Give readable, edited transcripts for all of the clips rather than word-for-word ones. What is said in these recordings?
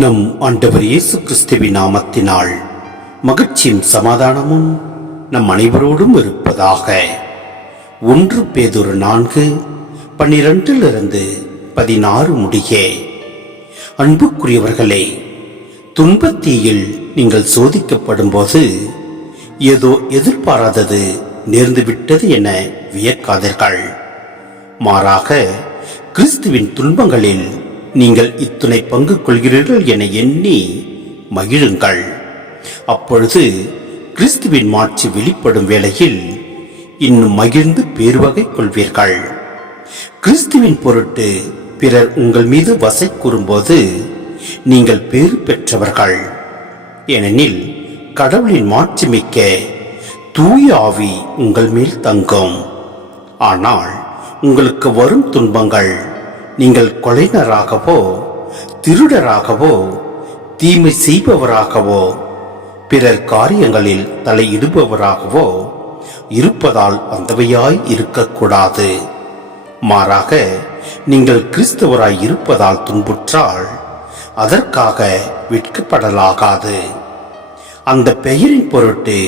நம் ஆண்டவர் இயேசு கிறிஸ்துவின் நாமத்தினால் மகிழ்ச்சியும் சமாதானமும் நம் அனைவரோடும் இருப்பதாக. 1 பேதுரு 4:12-16 முடிய. அன்புக்குரியவர்களே, துன்பத்தீயில் நீங்கள் சோதிக்கப்படும் போது ஏதோ எதிர்பாராதது நேர்ந்துவிட்டது என வியக்காதீர்கள். மாறாக கிறிஸ்துவின் துன்பங்களில் நீங்கள் இத்துணை பங்கு கொள்கிறீர்கள் என எண்ணி மகிழுங்கள். அப்பொழுது கிறிஸ்துவின் மாட்சி வெளிப்படும் வேளையில் இன்னும் மகிழ்ந்து பேர்வகை கொள்வீர்கள். கிறிஸ்துவின் பொருட்டு பிறர் உங்கள் மீது வசை கூறும்போது நீங்கள் பேறு பெற்றவர்கள். ஏனெனில் கடவுளின் மாட்சி மிக்க தூய ஆவி உங்கள் மேல் தங்கும். ஆனால் உங்களுக்கு வரும் துன்பங்கள் நீங்கள் கொலைஞராகவோ, திருடராகவோ, தீமை செய்பவராகவோ, பிறர் காரியங்களில் தலையிடுபவராகவோ இருப்பதால் வந்தவையாய் இருக்கக்கூடாது. மாறாக நீங்கள் கிறிஸ்தவராய் இருப்பதால் துன்புற்றால் அதற்காக வெட்கப்படலாகாது. அந்த பெயரின் பொருட்டு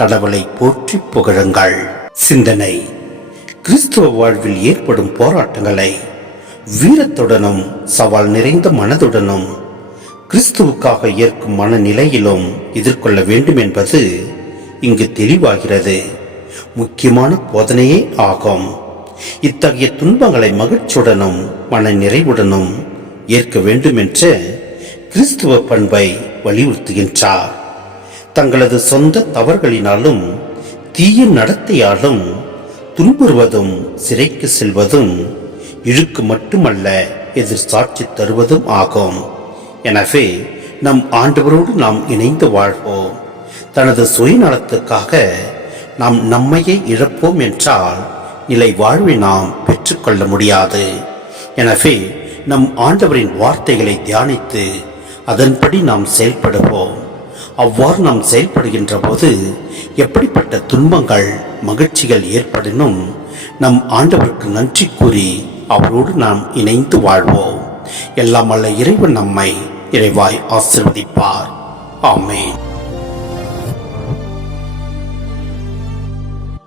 கடவுளை போற்றி புகழுங்கள். சிந்தனை: கிறிஸ்துவ வாழ்வில் ஏற்படும் போராட்டங்களை வீரத்துடனும் சவால் நிறைந்த மனதுடனும் கிறிஸ்துவுக்காக ஏற்கும் மனநிலையிலும் எதிர்கொள்ள வேண்டும் என்பது இங்கு தெளிவாகிறது. முக்கியமான போதனையே ஆகும். இத்தகைய துன்பங்களை மகிழ்ச்சியுடனும் மன நிறைவுடனும் ஏற்க வேண்டும் என்ற கிறிஸ்துவ பண்பை வலியுறுத்துகின்றார். தங்களது சொந்த தவறுகளினாலும் தீய நடத்தையாலும் துன்புறுவதும் சிறைக்கு செல்வதும் இழுக்கு மட்டுமல்ல, எதிர் சாட்சி தருவதும் ஆகும். எனவே நம் ஆண்டவரோடு நாம் இணைந்து வாழ்வோம். தனது சுயநலத்துக்காக நாம் நம்மையே இழப்போம் என்றால் நிலை வாழ்வை நாம் பெற்றுக்கொள்ள முடியாது. எனவே நம் ஆண்டவரின் வார்த்தைகளை தியானித்து அதன்படி நாம் செயல்படுவோம். அவ்வாறு நாம் செயல்படுகின்ற போது எப்படிப்பட்ட துன்பங்கள் மகிழ்ச்சிகள் ஏற்படினும் நம் ஆண்டவருக்கு நன்றி கூறி அவரோடு நாம் இணைந்து வாழ்வோம். எல்லாம் வல்ல இறைவன் நம்மை இறைவாய் ஆசீர்வதிப்பார். ஆமென்.